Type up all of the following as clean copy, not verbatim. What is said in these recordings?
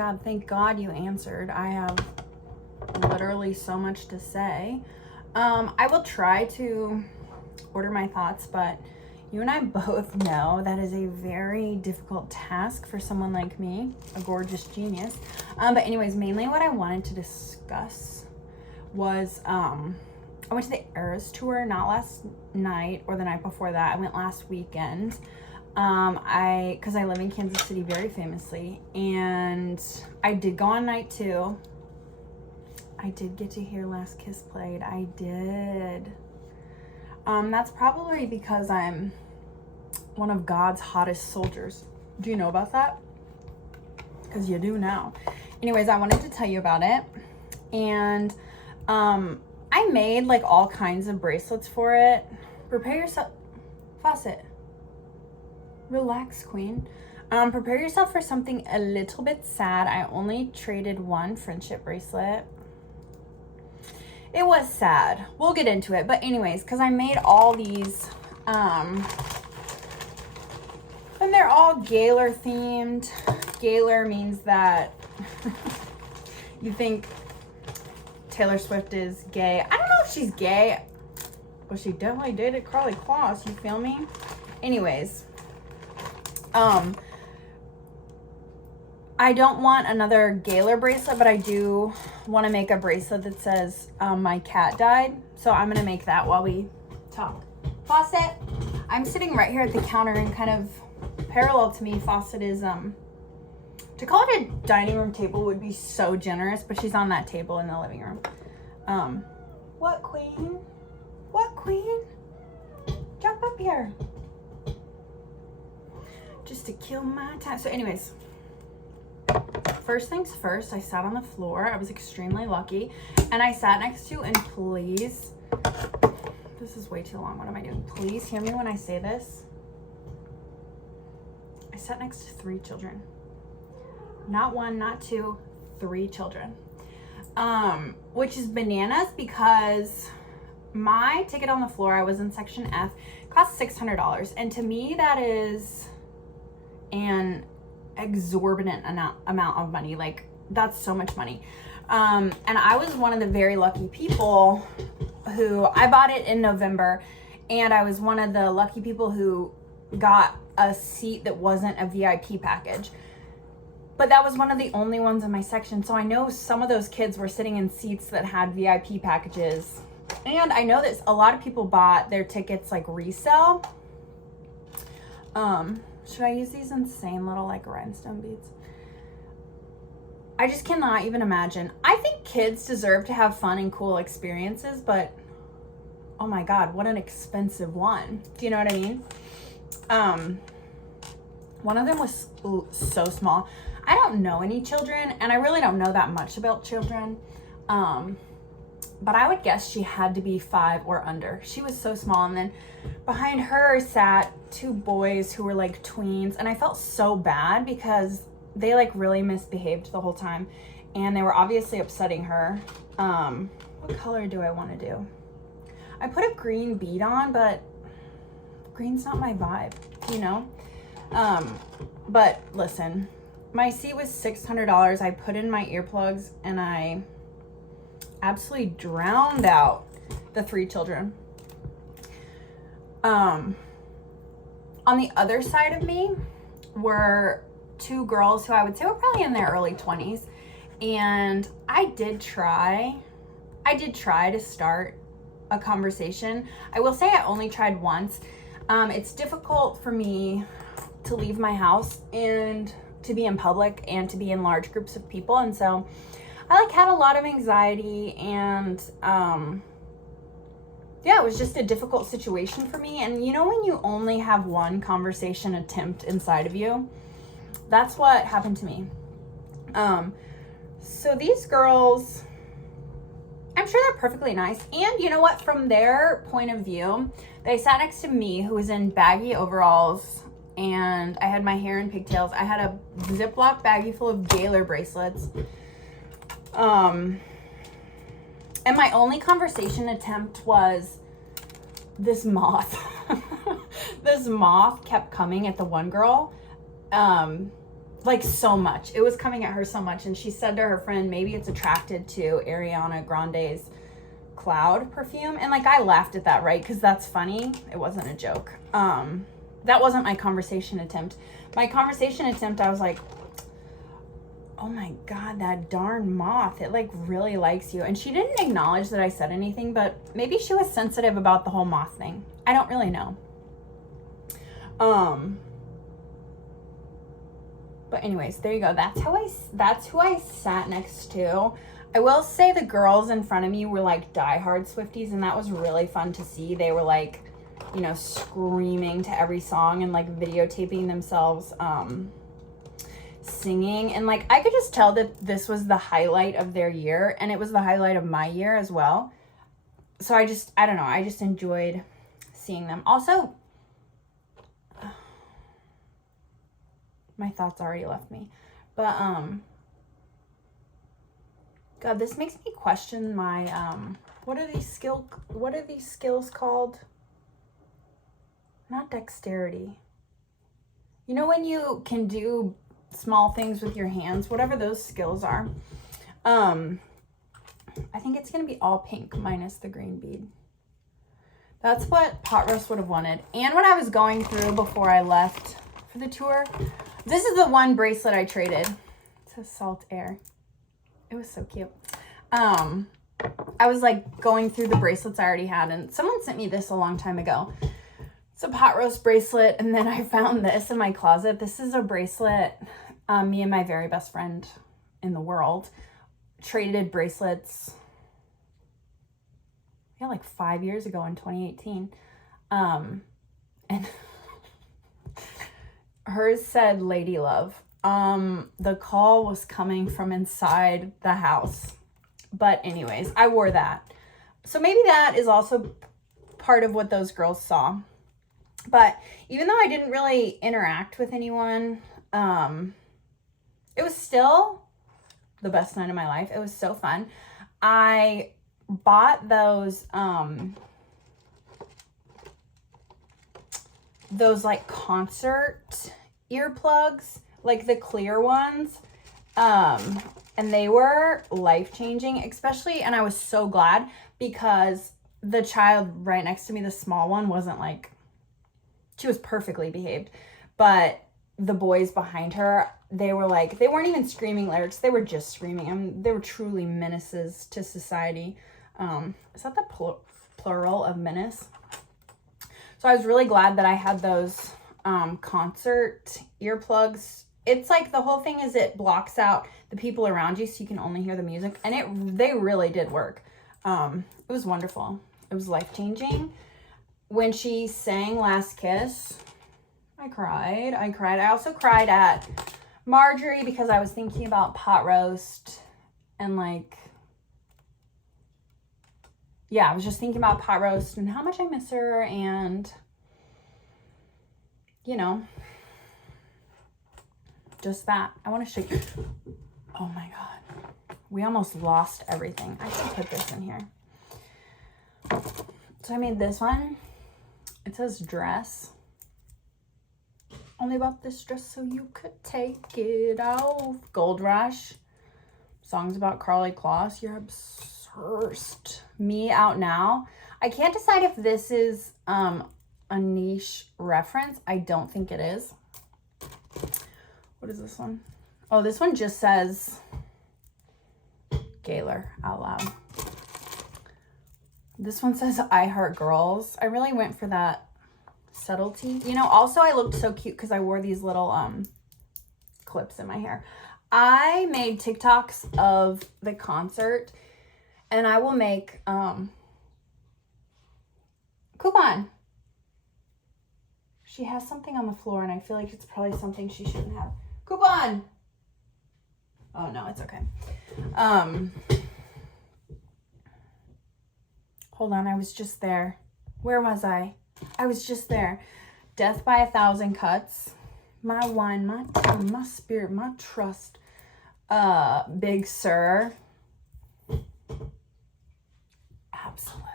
God, thank God you answered. I have literally so much to say. I will try to order my thoughts, but you and I both know that is a very difficult task for someone like me, a gorgeous genius. But anyways, mainly what I wanted to discuss was, I went to the Eras tour, not last night or the night before that. I went last weekend. Cause I live in Kansas City very famously, and I did go on night 2. I did get to hear Last Kiss played. I did. That's probably because I'm one of God's hottest soldiers. Do you know about that? Because you do now. Anyways, I wanted to tell you about it. And I made like all kinds of bracelets for it. Prepare yourself. Faucet. Relax, queen. Prepare yourself for something a little bit sad. I only traded one friendship bracelet. It was sad. We'll get into it. But anyways, because I made all these, and they're all Gaylor themed. Gaylor means that you think Taylor Swift is gay. I don't know if she's gay. Well, she definitely dated Carly Kloss, you feel me? Anyways, I don't want another Gaylor bracelet, but I do want to make a bracelet that says, my cat died. So I'm going to make that while we talk. Faucet, I'm sitting right here at the counter, and kind of parallel to me, Faucet is, to call it a dining room table would be so generous, but she's on that table in the living room. What, queen? What, queen? Jump up here. Just to kill my time. So anyways, first things first, I sat on the floor. I was extremely lucky. And I sat next to, and please, this is way too long. What am I doing? Please hear me when I say this. I sat next to 3 children. Not 1, not 2, 3 children. Which is bananas, because my ticket on the floor, I was in section F, cost $600. And to me, that is an exorbitant amount of money. Like, that's so much money. And I was one of the very lucky people who, I bought it in November, and I was one of the lucky people who got a seat that wasn't a VIP package. But that was one of the only ones in my section. So I know some of those kids were sitting in seats that had VIP packages. And I know that a lot of people bought their tickets like resale. Should I use these insane little like rhinestone beads? I just cannot even imagine. I think kids deserve to have fun and cool experiences, but oh my God, what an expensive one. Do you know what I mean? One of them was so small. I don't know any children, and I really don't know that much about children. But I would guess she had to be 5 or under. She was so small. And then behind her sat 2 boys who were like tweens. And I felt so bad because they like really misbehaved the whole time. And they were obviously upsetting her. What color do I want to do? I put a green bead on, but green's not my vibe, you know? But listen, my seat was $600. I put in my earplugs, and I absolutely drowned out the 3 children. On the other side of me were 2 girls who I would say were probably in their early 20s. And I did try to start a conversation. I will say I only tried once. It's difficult for me to leave my house and to be in public and to be in large groups of people. And so I like had a lot of anxiety, and yeah, it was just a difficult situation for me. And you know, when you only have one conversation attempt inside of you, that's what happened to me. So these girls, I'm sure they're perfectly nice. And you know what, from their point of view, they sat next to me, who was in baggy overalls, and I had my hair in pigtails. I had a Ziploc baggie full of Gaylor bracelets. And my only conversation attempt was this moth. This moth kept coming at the one girl. like so much. It was coming at her so much. And she said to her friend, maybe it's attracted to Ariana Grande's Cloud perfume. And like, I laughed at that, right? Because that's funny. It wasn't a joke. That wasn't my conversation attempt. My conversation attempt, I was like, oh my God, that darn moth. It like really likes you. And she didn't acknowledge that I said anything, but maybe she was sensitive about the whole moth thing. I don't really know. But anyways, there you go. That's who I sat next to. I will say the girls in front of me were like diehard Swifties, and that was really fun to see. They were like, you know, screaming to every song and like videotaping themselves singing. And like, I could just tell that this was the highlight of their year, and it was the highlight of my year as well. So I don't know. I just enjoyed seeing them. Also, my thoughts already left me. But, God, this makes me question my, what are these skills called? Not dexterity. You know, when you can do small things with your hands, whatever those skills are. I think it's going to be all pink minus the green bead. That's what Pot Roast would have wanted. And when I was going through before I left for the tour, this is the one bracelet I traded. It says Salt Air. It was so cute. I was like going through the bracelets I already had, and someone sent me this a long time ago. It's a Pot Roast bracelet, and then I found this in my closet. This is a bracelet me and my very best friend in the world traded bracelets, yeah, like 5 years ago in 2018. And hers said Lady Love. The call was coming from inside the house. But anyways, I wore that. So maybe that is also part of what those girls saw. But even though I didn't really interact with anyone, it was still the best night of my life. It was so fun. I bought those like concert earplugs, like the clear ones. And they were life-changing, especially, and I was so glad because the child right next to me, the small one, wasn't like, she was perfectly behaved, but the boys behind her, they were like, they weren't even screaming lyrics, they were just screaming. They were truly menaces to society. Is that the plural of menace? So I was really glad that I had those concert earplugs. It's like the whole thing is it blocks out the people around you so you can only hear the music, and they really did work. It was wonderful. It was life-changing. When she sang Last Kiss, I cried. I also cried at Marjorie because I was thinking about Pot Roast and like, yeah, I was just thinking about Pot Roast and how much I miss her, and you know, just that. I want to show you. Oh my God. We almost lost everything. I should put this in here. So I made this one. It says dress. Only bought this dress so you could take it off. Gold Rush. Songs about Carly Kloss. You're obsessed. Me Out Now. I can't decide if this is a niche reference. I don't think it is. What is this one? Oh, this one just says Gaylor out loud. This one says I Heart Girls. I really went for that subtlety. You know, also I looked so cute because I wore these little clips in my hair. I made TikToks of the concert, and I will make coupon. She has something on the floor, and I feel like it's probably something she shouldn't have. Coupon! Oh, no, it's okay. Hold on, I was just there. Where was I? I was just there. Death by 1,000 Cuts. My wine, my tongue, my spirit, my trust. Big Sur. Absolutely.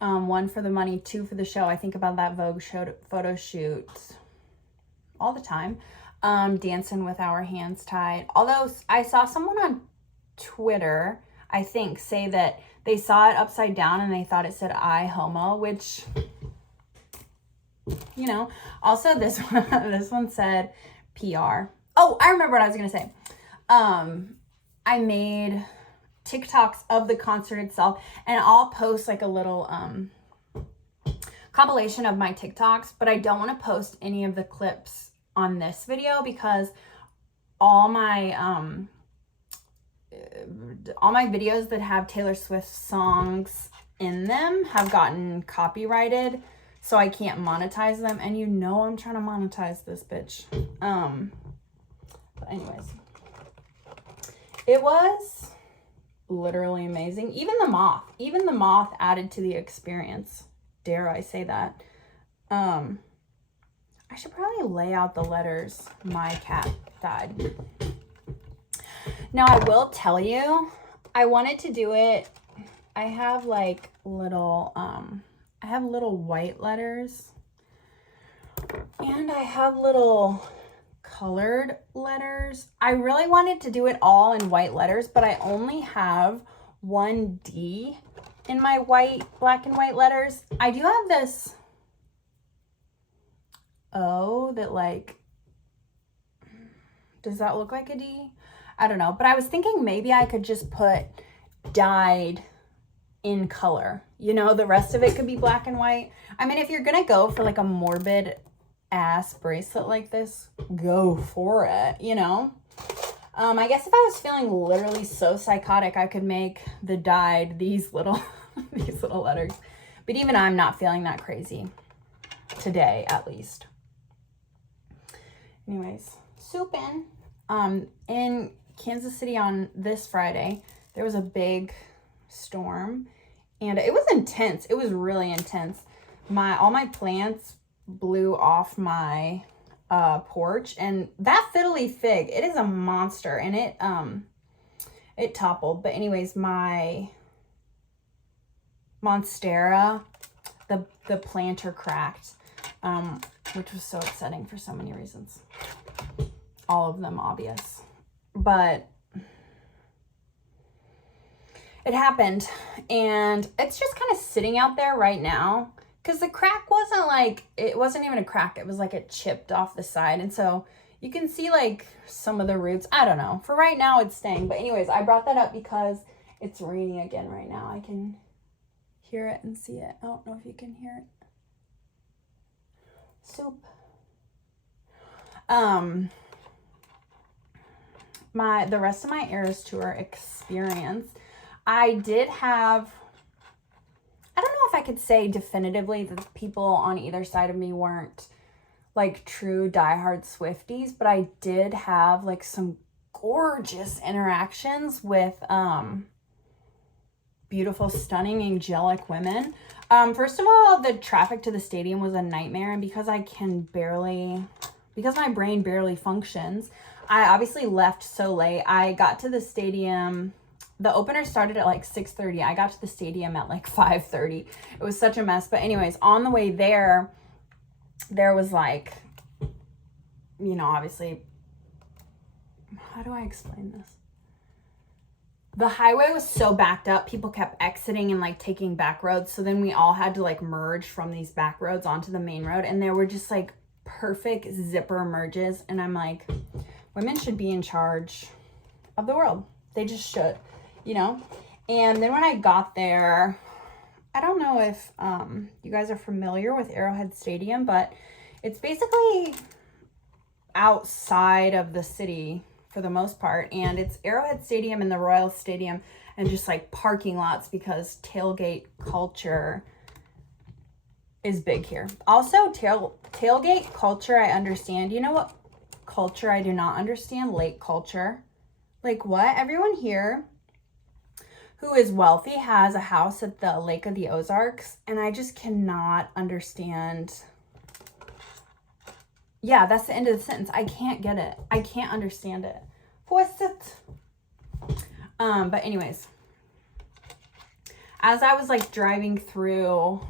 One for the money, two for the show. I think about that Vogue photo shoot all the time. dancing with our hands tied. Although I saw someone on Twitter, I think, say that they saw it upside down and they thought it said I homo, which, you know. Also, this one said PR. Oh, I remember what I was gonna say. I made TikToks of the concert itself, and I'll post like a little compilation of my TikToks, but I don't want to post any of the clips on this video because all my videos that have Taylor Swift songs in them have gotten copyrighted, so I can't monetize them. And you know I'm trying to monetize this bitch. But anyways, it was literally amazing. Even the moth added to the experience. Dare I say that? I should probably lay out the letters my cat died. Now, I will tell you, I wanted to do it. I have like little, I have little white letters, and I have little colored letters. I really wanted to do it all in white letters, but I only have one D in my black and white letters. I do have this O that, like, does that look like a D? I don't know, but I was thinking maybe I could just put dyed in color. You know, the rest of it could be black and white. I mean, if you're gonna go for like a morbid ass bracelet like this, go for it, you know? I guess if I was feeling literally so psychotic, I could make the dyed these little these little letters. But even I'm not feeling that crazy today, at least. Anyways, souping. In Kansas City on this Friday, there was a big storm, and it was intense. It was really intense. All my plants blew off my porch, and that fiddly fig, it is a monster, and it toppled. But anyways, my monstera, the planter cracked, which was so upsetting for so many reasons. All of them obvious, but it happened, and it's just kind of sitting out there right now because the crack wasn't like, it wasn't even a crack, it was like it chipped off the side, and so you can see like some of the roots. I don't know, for right now it's staying. But anyways, I brought that up because it's raining again right now. I can hear it and see it. I don't know if you can hear it. Soup. The rest of my Eras Tour experience, I did have, I don't know if I could say definitively that the people on either side of me weren't like true diehard Swifties, but I did have like some gorgeous interactions with beautiful, stunning, angelic women. First of all, the traffic to the stadium was a nightmare, and because my brain barely functions, I obviously left so late. I got to the stadium, the opener started at like 6:30. I got to the stadium at like 5:30. It was such a mess. But anyways, on the way there was like, you know, obviously, how do I explain this? The highway was so backed up, people kept exiting and like taking back roads. So then we all had to like merge from these back roads onto the main road. And there were just like perfect zipper merges. And I'm like, women should be in charge of the world. They just should, you know? And then when I got there, I don't know if you guys are familiar with Arrowhead Stadium, but it's basically outside of the city for the most part. And it's Arrowhead Stadium and the Royal Stadium and just like parking lots, because tailgate culture is big here. Also, tailgate culture, I understand. You know what culture I do not understand? Lake culture. Like, what? Everyone here who is wealthy has a house at the Lake of the Ozarks, and I just cannot understand. Yeah, that's the end of the sentence. I can't get it. I can't understand it. What's it? But anyways, as I was like driving through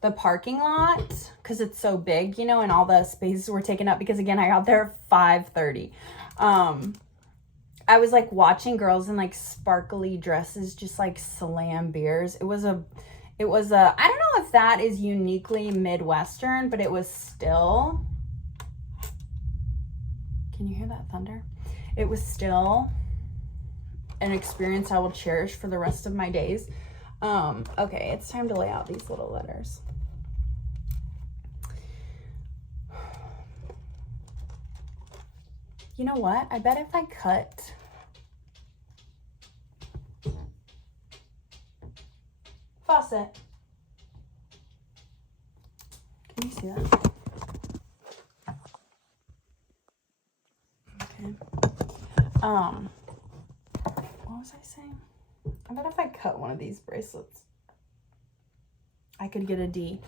the parking lot because it's so big, you know, and all the spaces were taken up because again, I got there at 5:30. I was like watching girls in like sparkly dresses just like slam beers. It was a I don't know if that is uniquely Midwestern, but it was still, can you hear that thunder? It was still an experience I will cherish for the rest of my days. Okay, it's time to lay out these little letters. You know what? I bet if I cut faucet. Can you see that? Okay. What was I saying? I bet if I cut one of these bracelets, I could get a D.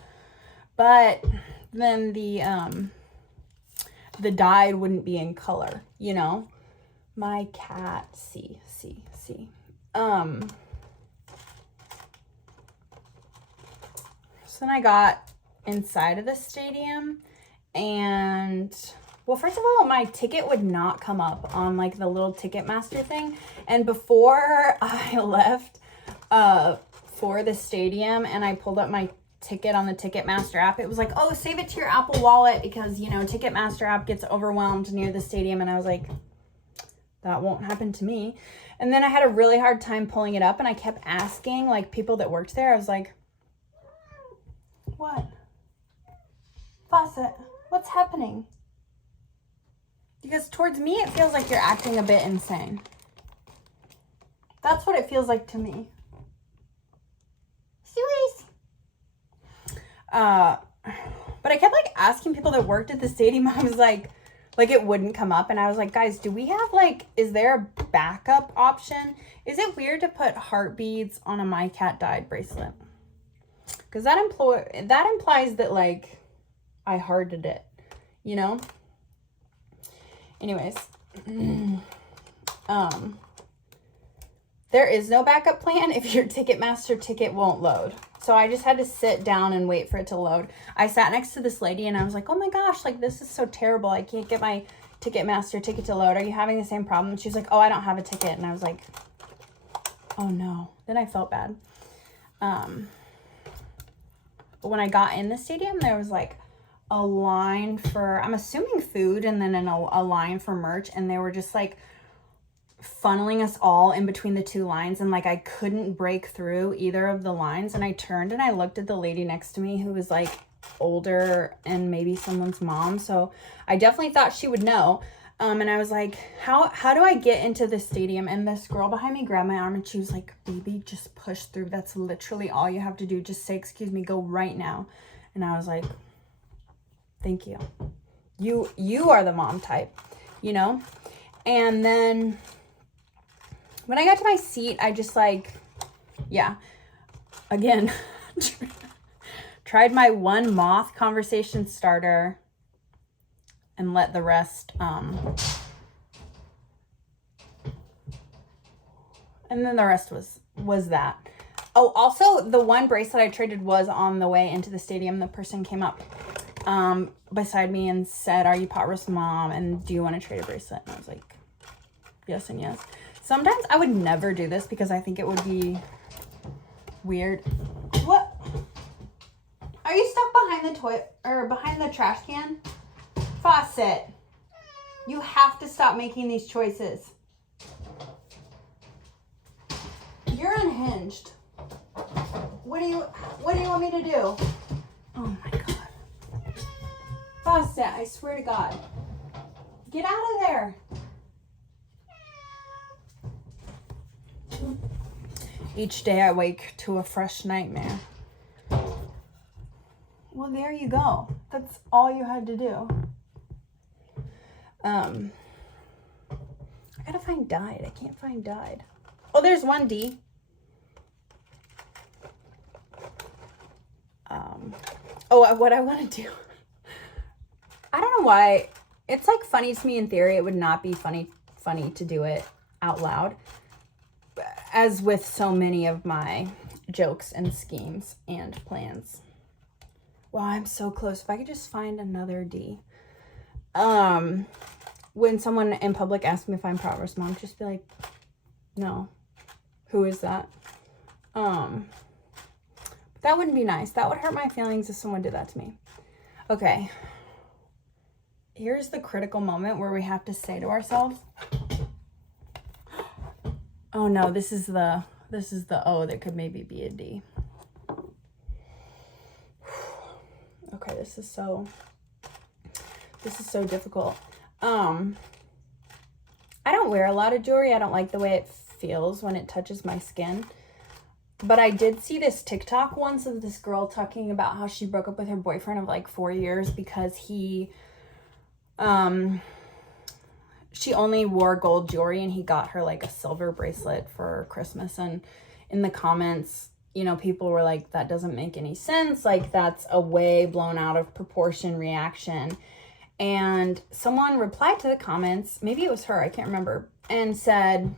But then the dye wouldn't be in color, you know? My cat, see. So then I got inside of the stadium and, well, first of all, my ticket would not come up on like the little Ticketmaster thing. And before I left for the stadium and I pulled up my ticket on the Ticketmaster app, it was like, oh, save it to your Apple Wallet because, you know, Ticketmaster app gets overwhelmed near the stadium. And I was like, that won't happen to me. And then I had a really hard time pulling it up and I kept asking like people that worked there. I was like, what? Faucet, what's happening? Because towards me, it feels like you're acting a bit insane. That's what it feels like to me. Serious? But I kept like asking people that worked at the stadium. I was like it wouldn't come up. And I was like, guys, do we have like, is there a backup option? Is it weird to put heart beads on a My Cat Died bracelet? Because that implies that like I hearted it, you know? Anyways, there is no backup plan if your Ticketmaster ticket won't load. So I just had to sit down and wait for it to load. I sat next to this lady and I was like, oh my gosh, like this is so terrible. I can't get my Ticketmaster ticket to load. Are you having the same problem? And she's like, oh, I don't have a ticket. And I was like, oh no. Then I felt bad. But when I got in the stadium, there was like a line for, I'm assuming food, and then a line for merch. And they were just like funneling us all in between the two lines. And like, I couldn't break through either of the lines. And I turned and I looked at the lady next to me who was like older and maybe someone's mom. So I definitely thought she would know. And I was like, how do I get into the stadium? And this girl behind me grabbed my arm and she was like, baby, just push through. That's literally all you have to do. Just say, excuse me, go right now. And I was like, thank you. You are the mom type, you know? And then when I got to my seat, I just like, yeah, again, tried my one moth conversation starter and let the rest, and then the rest was that. Oh, also the one bracelet I traded was on the way into the stadium. The person came up beside me and said, are you potroast mom? And do you want to trade a bracelet? And I was like, yes and yes. Sometimes I would never do this because I think it would be weird. What? Are you stuck behind the toilet or behind the trash can? Faucet. You have to stop making these choices. You're unhinged. What do you want me to do? Oh my God. Faucet, I swear to God. Get out of there. Each day I wake to a fresh nightmare. Well, there you go. That's all you had to do. I gotta find dyed. I can't find dyed. Oh, there's one D. What I want to do. I don't know why. It's like funny to me in theory. It would not be funny to do it out loud. As with so many of my jokes and schemes and plans. Wow, I'm so close. If I could just find another D. When someone in public asks me if I'm potroast mom, just be like, no. Who is that? That wouldn't be nice. That would hurt my feelings if someone did that to me. Okay. Here's the critical moment where we have to say to ourselves, oh no, this is the O that could maybe be a D. Okay, this is so difficult. I don't wear a lot of jewelry. I don't like the way it feels when it touches my skin. But I did see this TikTok once of this girl talking about how she broke up with her boyfriend of like 4 years because he, she only wore gold jewelry and he got her like a silver bracelet for Christmas. And in the comments, you know, people were like, that doesn't make any sense. Like, that's a way blown out of proportion reaction. And someone replied to the comments, maybe it was her, I can't remember, and said,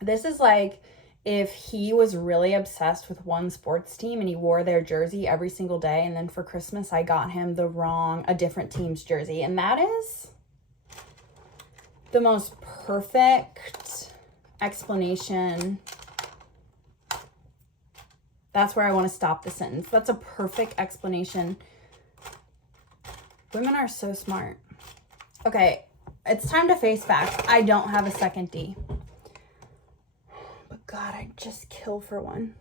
this is like if he was really obsessed with one sports team and he wore their jersey every single day, and then for Christmas I got him a different team's jersey. And that is the most perfect explanation. That's where I want to stop the sentence. That's a perfect explanation. Women are so smart. Okay, it's time to face facts. I don't have a second D. But God, I'd just kill for one.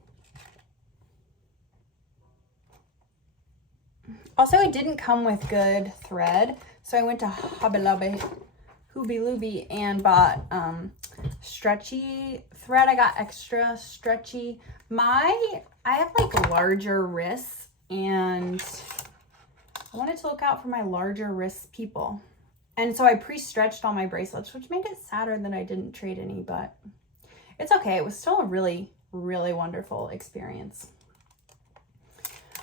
Also, it didn't come with good thread, so I went to Hobby Lobby, and bought stretchy thread. I got extra stretchy. I have like larger wrists, and I wanted to look out for my larger wrist people. And so I pre-stretched all my bracelets, which made it sadder that I didn't trade any, but it's okay. It was still a really, really wonderful experience.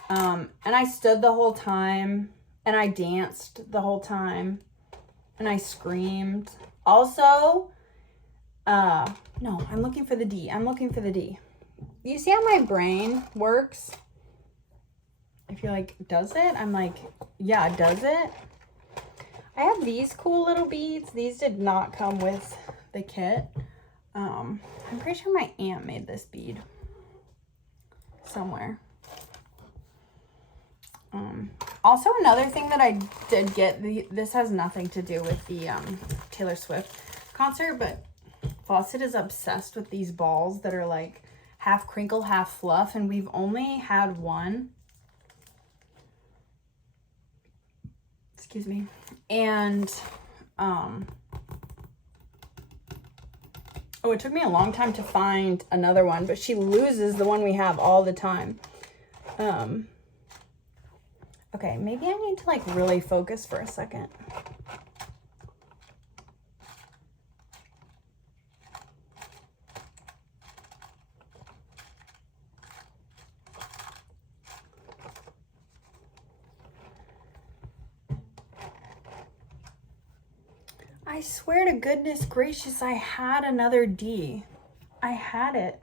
And I stood the whole time, and I danced the whole time, and I screamed. Also, no, I'm looking for the D. You see how my brain works? If you're like, does it? I'm like, yeah, does it? I have these cool little beads. These did not come with the kit. I'm pretty sure my aunt made this bead somewhere. Also, another thing that I did get, this has nothing to do with the Taylor Swift concert, but Fawcett is obsessed with these balls that are like half crinkle, half fluff, and we've only had one. Excuse me. And oh, it took me a long time to find another one, but she loses the one we have all the time. Okay, maybe I need to like really focus for a second. I swear to goodness gracious, I had another D. I had it.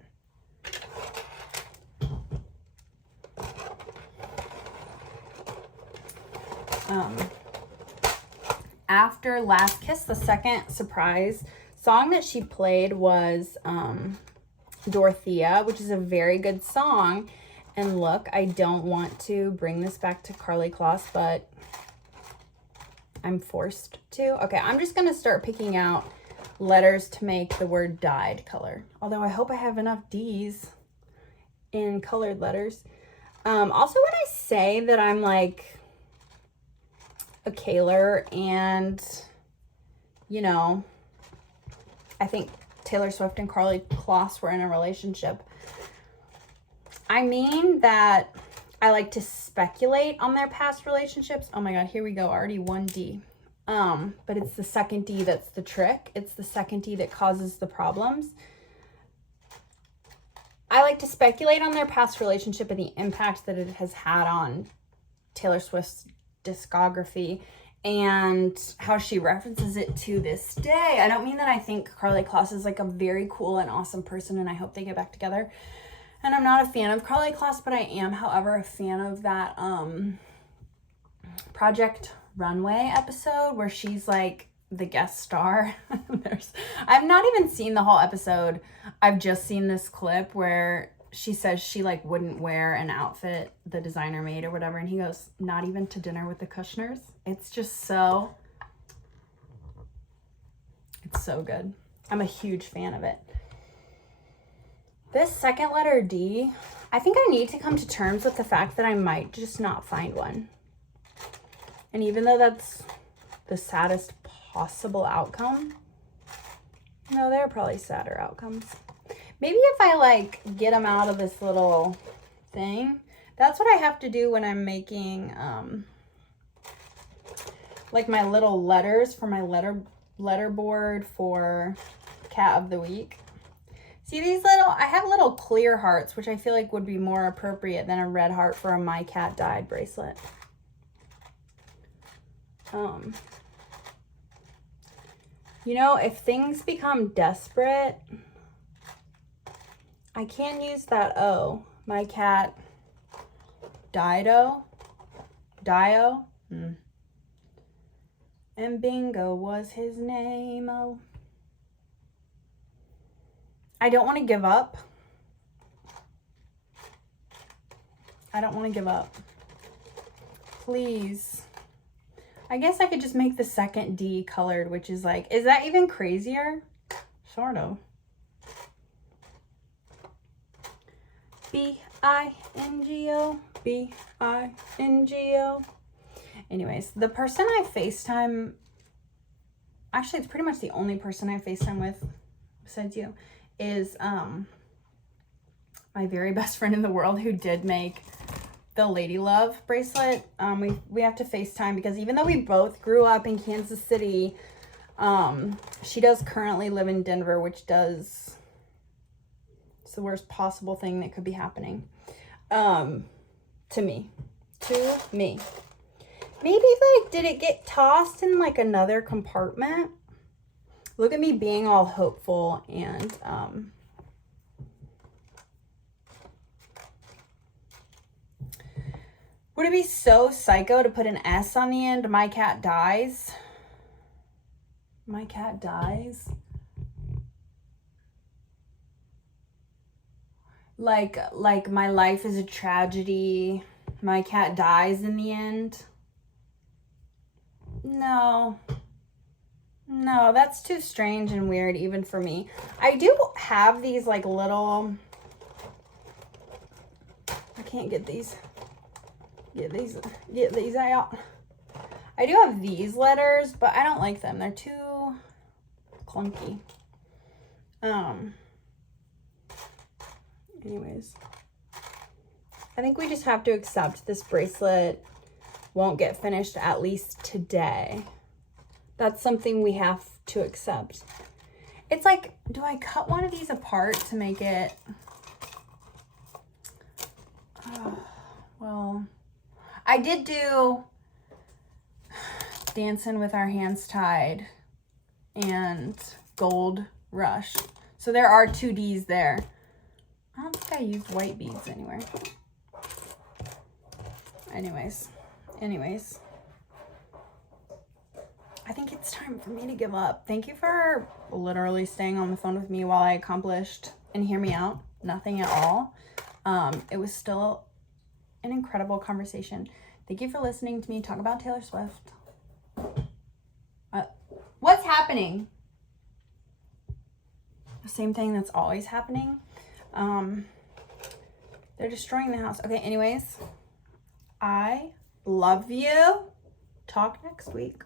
After Last Kiss, the second surprise song that she played was Dorothea, which is a very good song. And look, I don't want to bring this back to Karlie Kloss, but I'm forced to. Okay, I'm just going to start picking out letters to make the word dyed color. Although I hope I have enough D's in colored letters. Also, when I say that I'm like a Kaler and, you know, I think Taylor Swift and Karlie Kloss were in a relationship, I mean that I like to speculate on their past relationships. Oh my God, here we go. Already one D. But it's the second D that's the trick. It's the second D that causes the problems. I like to speculate on their past relationship and the impact that it has had on Taylor Swift's discography and how she references it to this day. I don't mean that I think Karlie Kloss is like a very cool and awesome person and I hope they get back together. And I'm not a fan of Karlie Kloss, but I am, however, a fan of that Project Runway episode where she's like the guest star. I've not even seen the whole episode. I've just seen this clip where she says she like wouldn't wear an outfit the designer made or whatever, and he goes, not even to dinner with the Kushners. It's just so, it's so good. I'm a huge fan of it. This second letter D, I think I need to come to terms with the fact that I might just not find one. And even though that's the saddest possible outcome, no, there are probably sadder outcomes. Maybe if I like get them out of this little thing, that's what I have to do when I'm making like my little letters for my letter board for Cat of the Week. See these little, I have little clear hearts, which I feel like would be more appropriate than a red heart for a My Cat Died bracelet. You know, if things become desperate, I can use that O. My cat Dido. Dio. And Bingo was his name. Oh. I don't want to give up. I don't want to give up. Please. I guess I could just make the second D colored, which is like, is that even crazier? Sort of. B-I-N-G-O. B-I-N-G-O. Anyways, the person I FaceTime, actually it's pretty much the only person I FaceTime with besides you, is my very best friend in the world who did make the Lady Love bracelet. We have to FaceTime because even though we both grew up in Kansas City, she does currently live in Denver, which it's the worst possible thing that could be happening to me. Maybe like, did it get tossed in like another compartment? Look at me being all hopeful and would it be so psycho to put an S on the end? My cat dies. My cat dies. Like my life is a tragedy. My cat dies in the end. No, that's too strange and weird even for me. I do have these like little, I can't get these out. I do have these letters, but I don't like them. They're too clunky. Anyways, I think we just have to accept this bracelet won't get finished at least today. That's something we have to accept. It's like, do I cut one of these apart to make it? Well, I did do Dancing with Our Hands Tied and Gold Rush. So there are 2 Ds there. I don't think I used white beads anywhere. Anyways. I think it's time for me to give up. Thank you for literally staying on the phone with me while I accomplished, and hear me out, nothing at all. It was still an incredible conversation. Thank you for listening to me talk about Taylor Swift. What's happening? The same thing that's always happening. They're destroying the house. Okay, anyways, I love you. Talk next week.